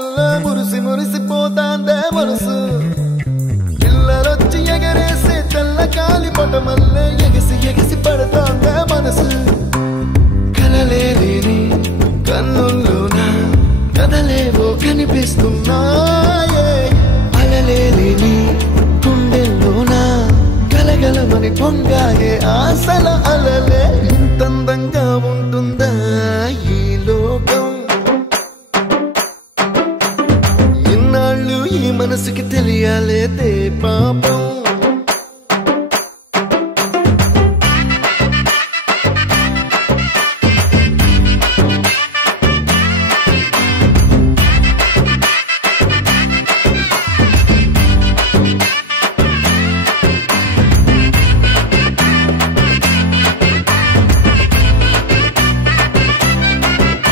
మల్లె మురిసి మురిసిపోతాందే మనసు పిల్లలొచ్చి ఎగరేసే తెల్ల కాలి పట మల్లె ఎగిసి ఎగిసి పడతాందే మనసు కలలేని కన్నుల్లోన కదలేవో కనిపిస్తున్నాయే అలలేని గుండెల్లోన గలగలమని పొంగాయే ఆశల అలలే ఇంతందంగా ఉంటుందా ఈ లోకం ఇన్నాళ్ళు ఈ మనసుకి తెలియాలేదే పాపం